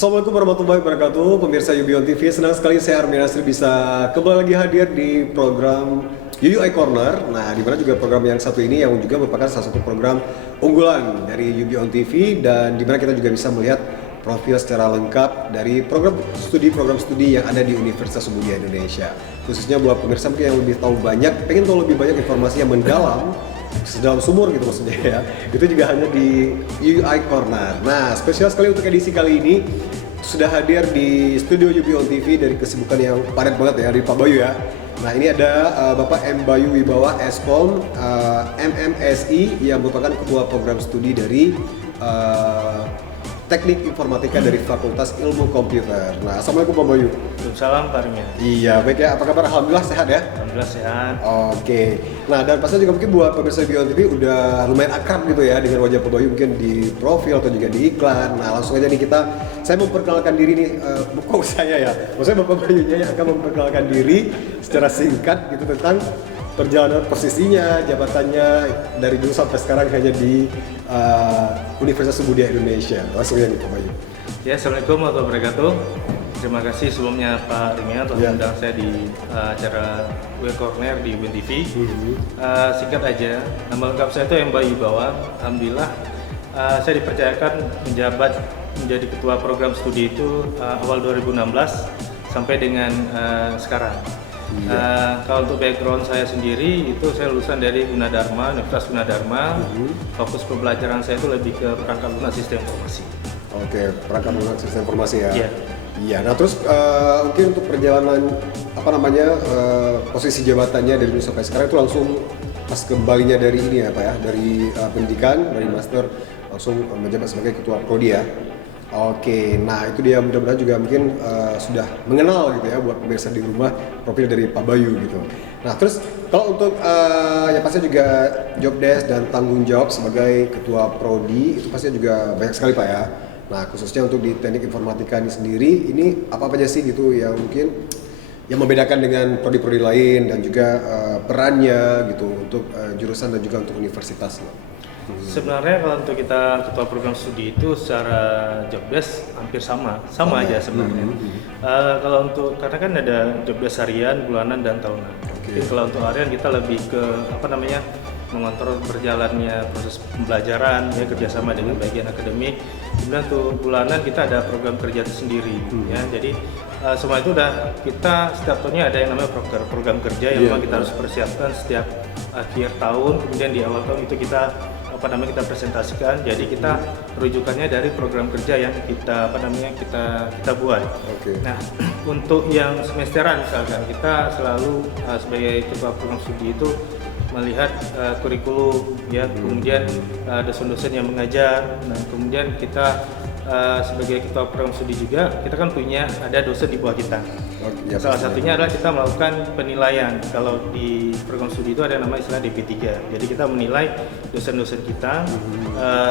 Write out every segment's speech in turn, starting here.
Assalamualaikum warahmatullahi wabarakatuh, pemirsa Yubion TV. Senang sekali saya Armin Nasri bisa kembali lagi hadir di program UUI Corner. Nah, di mana juga program yang satu ini yang juga merupakan salah satu program unggulan dari Yubion TV, dan di mana kita juga bisa melihat profil secara lengkap dari program studi yang ada di Universitas Mulia Indonesia. Khususnya buat pemirsa mungkin yang lebih tahu banyak, pengen tahu lebih banyak informasi yang mendalam, sedalam sumur gitu maksudnya ya, itu juga hanya di UI Corner. Nah, spesial sekali untuk edisi kali ini sudah hadir di studio Yubion TV dari kesibukan yang padat banget ya, dari Pak Bayu ya. Nah, ini ada Bapak M. Bayu Wibawa, Eskom MMSI, yang merupakan ketua program studi dari Teknik Informatika dari Fakultas Ilmu Komputer. Nah, assalamualaikum Pak Bayu. Waalaikumsalam Pak Armin. Iya, baik ya. Apa kabar? Alhamdulillah sehat ya. Alhamdulillah sehat. Oke. Nah, dan pastinya juga mungkin buat pemirsa Yubion TV udah lumayan akrab gitu ya dengan wajah Pak Bayu mungkin di profil atau juga di iklan. Nah, langsung aja nih saya memperkenalkan diri nih, bukan saya ya. Maksudnya Bapak Bayunya yang akan memperkenalkan diri secara singkat gitu tentang perjalanan posisinya, jabatannya dari dulu sampai sekarang hanya di Universitas Mulia Indonesia. Langsung ya nih Pak Bayu. Ya, Assalamualaikum warahmatullahi wabarakatuh. Terima kasih sebelumnya Pak Armin telah mengundang saya di acara UUI Corner di UBN TV. Singkat aja, nama lengkap saya itu M. Bayu Wibawa. Alhamdulillah saya dipercayakan menjabat menjadi ketua program studi itu awal 2016 sampai dengan sekarang. Kalau untuk background saya sendiri itu saya lulusan dari Gunadarma, Universitas Gunadarma. Fokus pembelajaran saya itu lebih ke perangkat lunak sistem informasi. Oke, perangkat lunak sistem informasi ya. Iya. Iya. Nah, terus mungkin untuk perjalanan posisi jabatannya dari dulu sampai sekarang itu langsung pas kembalinya dari ini ya Pak ya, dari pendidikan, dari master langsung menjabat sebagai ketua prodi ya. Oke, nah itu dia, mudah-mudahan juga mungkin sudah mengenal gitu ya buat pemirsa di rumah profil dari Pak Bayu gitu. Nah, terus kalau untuk ya pasti juga job desk dan tanggung jawab sebagai ketua prodi itu pasti juga banyak sekali Pak ya. Nah, khususnya untuk di teknik informatika ini sendiri, ini apa aja sih gitu yang mungkin yang membedakan dengan prodi-prodi lain dan juga perannya gitu untuk jurusan dan juga untuk universitas loh. Sebenarnya kalau untuk kita ketua program studi itu secara job desk hampir sama aja sebenarnya. Kalau untuk karena kan ada job desk harian, bulanan dan tahunan. Jadi kalau untuk harian kita lebih ke mengontrol berjalannya proses pembelajaran ya, kerjasama dengan bagian akademik. Kemudian untuk bulanan kita ada program kerja tersendiri ya. Jadi semua itu udah kita setiap tahunnya ada yang namanya program kerja yang memang kita harus persiapkan setiap akhir tahun. Kemudian di awal tahun itu kita presentasikan. Jadi kita rujukannya dari program kerja yang kita buat. Nah, untuk yang semesteran misalkan kita selalu sebagai ketua program studi itu melihat kurikulum ya, kemudian dosen-dosen yang mengajar. Nah, kemudian kita sebagai ketua program studi juga kita kan ada dosen di bawah kita. Salah satunya adalah kita melakukan penilaian. Kalau di program studi itu ada yang namanya istilah DP3. Jadi kita menilai dosen-dosen kita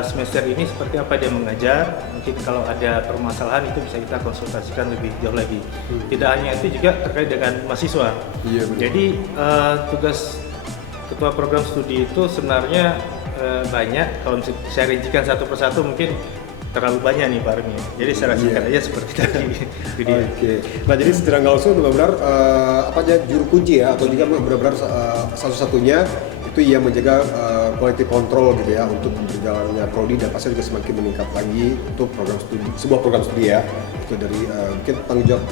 semester ini seperti apa dia mengajar. Mungkin kalau ada permasalahan itu bisa kita konsultasikan lebih jauh lagi. Tidak hanya itu, juga terkait dengan mahasiswa. Jadi tugas ketua program studi itu sebenarnya banyak. Kalau saya rincikan satu persatu mungkin terlalu banyak nih Pak Armin. Jadi secara singkat aja seperti tadi. Oke. Nah, jadi secara nggak langsung benar-benar apa aja juru kunci ya, atau juga benar-benar satu-satunya itu yang menjaga quality control gitu ya untuk berjalannya prodi, dan pasti juga semakin meningkat lagi untuk sebuah program studi ya. Itu dari mungkin tanggung jawab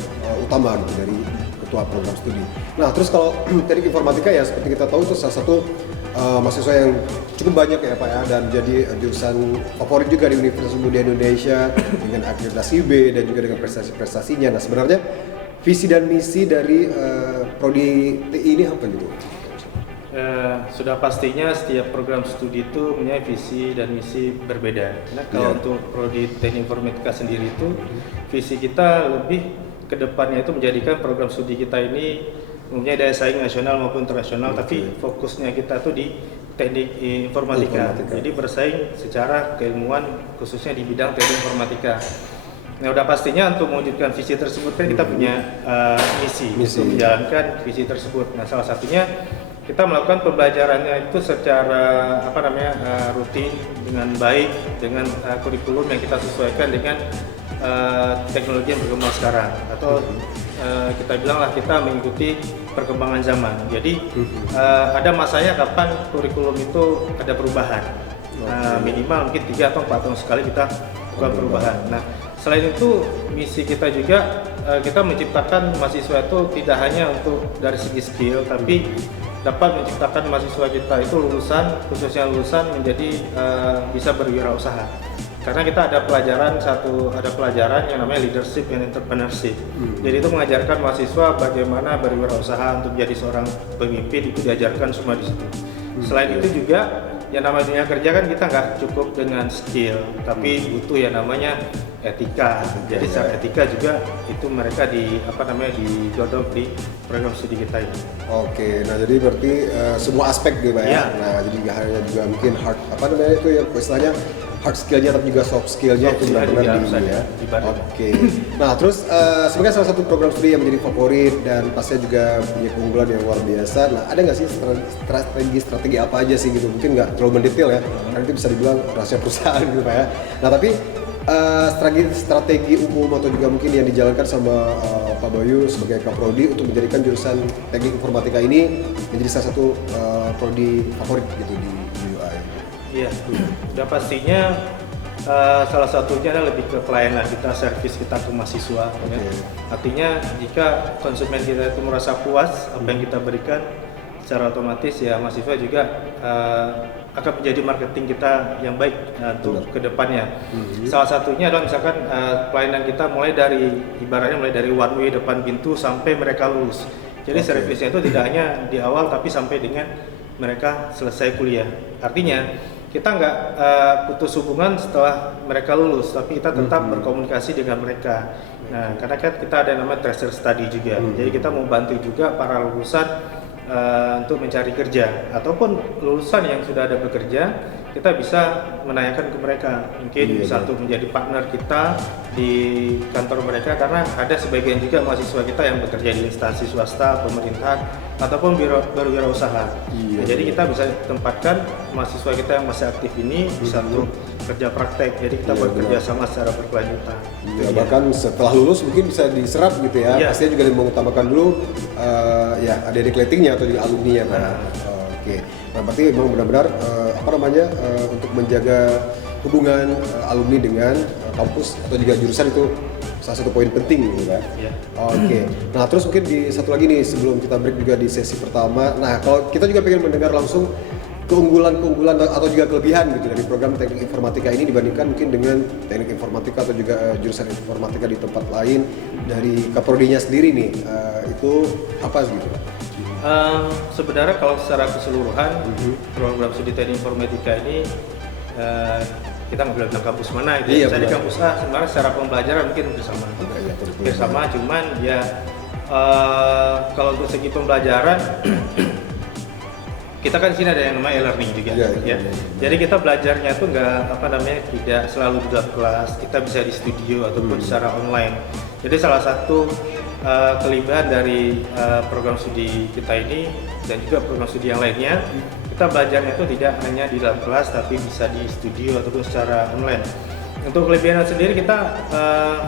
utama gitu dari ketua program studi. Nah, terus kalau teknik informatika ya seperti kita tahu itu salah satu mahasiswa yang cukup banyak ya Pak ya, dan jadi jurusan favorit juga di Universitas Mulia Indonesia dengan akreditasi B dan juga dengan prestasi-prestasinya. Nah, sebenarnya visi dan misi dari prodi TI ini apa gitu? Sudah pastinya setiap program studi itu punya visi dan misi berbeda. Nah, kalau untuk prodi teknik informatika sendiri itu visi kita lebih ke depannya itu menjadikan program studi kita ini mempunyai daya saing nasional maupun internasional, tapi fokusnya kita tuh di teknik informatika. Jadi bersaing secara keilmuan khususnya di bidang teknik informatika. Nah, udah pastinya untuk mewujudkan visi tersebut kan kita punya misi untuk menjalankan visi tersebut. Nah, salah satunya kita melakukan pembelajarannya itu secara rutin dengan baik, dengan kurikulum yang kita sesuaikan dengan teknologi yang berkembang sekarang, atau kita bilanglah kita mengikuti perkembangan zaman. Jadi ada masanya kapan kurikulum itu ada perubahan. Minimal mungkin 3 atau 4 tahun sekali kita lakukan perubahan. Nah, selain itu misi kita juga kita menciptakan mahasiswa itu tidak hanya untuk dari segi skill, tapi dapat menciptakan mahasiswa kita itu khususnya lulusan menjadi bisa berwirausaha. Karena kita ada pelajaran yang namanya leadership and entrepreneurship. Jadi itu mengajarkan mahasiswa bagaimana berwirausaha untuk menjadi seorang pemimpin, itu diajarkan semua di situ. Selain itu juga yang namanya dunia kerja kan kita nggak cukup dengan skill, tapi butuh yang namanya etika. Jadi secara etika juga itu mereka digodok di program studi kita ini. Oke, nah jadi berarti semua aspek gitu Pak ya. Nah jadi nggak hanya juga mungkin istilahnya hard skillnya tapi juga soft skillnya itu benar-benar ya. Oke. Nah terus sebagai salah satu program studi yang menjadi favorit dan pastinya juga punya keunggulan yang luar biasa. Nah ada nggak sih strategi apa aja sih gitu? Mungkin nggak terlalu mendetail ya, karena itu bisa dibilang rahasia perusahaan gitu Pak ya. Nah tapi strategi umum atau juga mungkin yang dijalankan sama Pak Bayu sebagai Kaprodi untuk menjadikan jurusan teknik informatika ini menjadi salah satu prodi favorit gitu di UI. Iya, udah pastinya salah satunya adalah lebih ke pelayanan kita, servis kita ke mahasiswa. Ya. Artinya jika konsumen kita itu merasa puas apa yang kita berikan, secara otomatis ya mahasiswa juga akan menjadi marketing kita yang baik untuk kedepannya. Salah satunya adalah misalkan pelayanan kita mulai dari one way depan pintu sampai mereka lulus. Jadi servisnya itu tidak hanya di awal tapi sampai dengan mereka selesai kuliah. Artinya kita nggak putus hubungan setelah mereka lulus, tapi kita tetap berkomunikasi dengan mereka. Nah, karena kan kita ada yang namanya tracer study juga. Jadi kita mau bantu juga para lulusan untuk mencari kerja, ataupun lulusan yang sudah ada bekerja, kita bisa menanyakan ke mereka, mungkin bisa untuk menjadi partner kita di kantor mereka, karena ada sebagian juga mahasiswa kita yang bekerja di instansi swasta, pemerintahan, ataupun berwirausaha. Nah, jadi kita bisa tempatkan mahasiswa kita yang masih aktif ini bisa untuk kerja praktek, jadi kita bekerja sama secara berkelanjutan. Bahkan setelah lulus mungkin bisa diserap gitu ya. Pastinya juga mengutamakan dulu adik-adik lightingnya atau juga alumni ya Pak. Oke. Nah, berarti memang benar-benar untuk menjaga hubungan alumni dengan kampus atau juga jurusan itu salah satu poin penting gitu kan. Oke. Nah, terus mungkin di satu lagi nih sebelum kita break juga di sesi pertama. Nah, kalau kita juga pengen mendengar langsung keunggulan atau juga kelebihan gitu dari program teknik informatika ini dibandingkan mungkin dengan teknik informatika atau juga jurusan informatika di tempat lain dari Kaprodinya sendiri nih, itu apa gitu Pak? Sebenarnya kalau secara keseluruhan program studi teknik informatika ini kita nggak boleh bilang kampus mana gitu. Misalnya di kampus A sebenarnya secara pembelajaran mungkin bersama, cuman ya kalau untuk segi pembelajaran kita kan di sini ada yang namanya e-learning juga, Jadi kita belajarnya tuh tidak selalu di dalam kelas, kita bisa di studio ataupun secara online. Jadi salah satu kelebihan dari program studi kita ini dan juga program studi yang lainnya, kita belajarnya itu tidak hanya di dalam kelas tapi bisa di studio ataupun secara online. Untuk kelebihan sendiri kita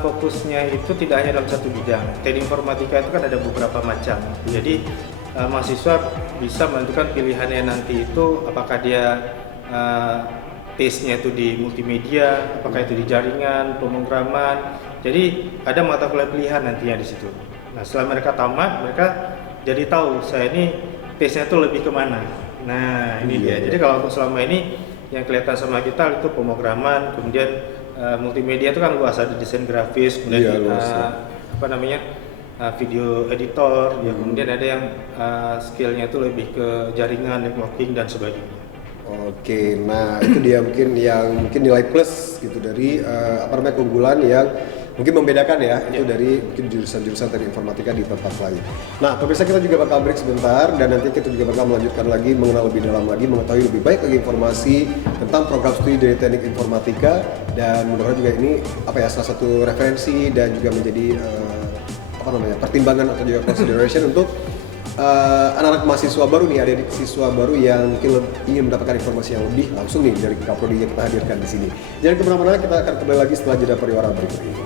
fokusnya itu tidak hanya dalam satu bidang. Teknik informatika itu kan ada beberapa macam. Jadi mahasiswa bisa menentukan pilihannya nanti itu apakah dia taste-nya itu di multimedia, apakah itu di jaringan, pemrograman. Jadi ada mata kuliah pilihan nantinya di situ. Nah, setelah mereka tamat, mereka jadi tahu saya ini taste-nya itu lebih kemana. Nah, ini dia. Jadi kalau untuk selama ini yang kelihatan sama kita itu pemrograman, kemudian multimedia itu kan luas, ada desain grafis, kemudian video editor, ya kemudian ada yang skillnya itu lebih ke jaringan, networking dan sebagainya. Oke, nah itu dia mungkin nilai plus gitu dari keunggulan yang mungkin membedakan ya itu dari mungkin jurusan-jurusan teknik informatika di tempat lain. Nah, pemirsa kita juga bakal break sebentar dan nanti kita juga bakal melanjutkan lagi mengenal lebih dalam lagi, mengetahui lebih baik lagi informasi tentang program studi dari teknik informatika, dan mudah-mudahan juga ini salah satu referensi dan juga menjadi pertimbangan atau juga consideration untuk anak-anak mahasiswa baru nih, adik-adik siswa baru yang mungkin ingin mendapatkan informasi yang lebih langsung nih dari Kaprodi yang kita hadirkan di sini. Jangan kemana-mana, kita akan kembali lagi setelah jeda pariwara berikut ini.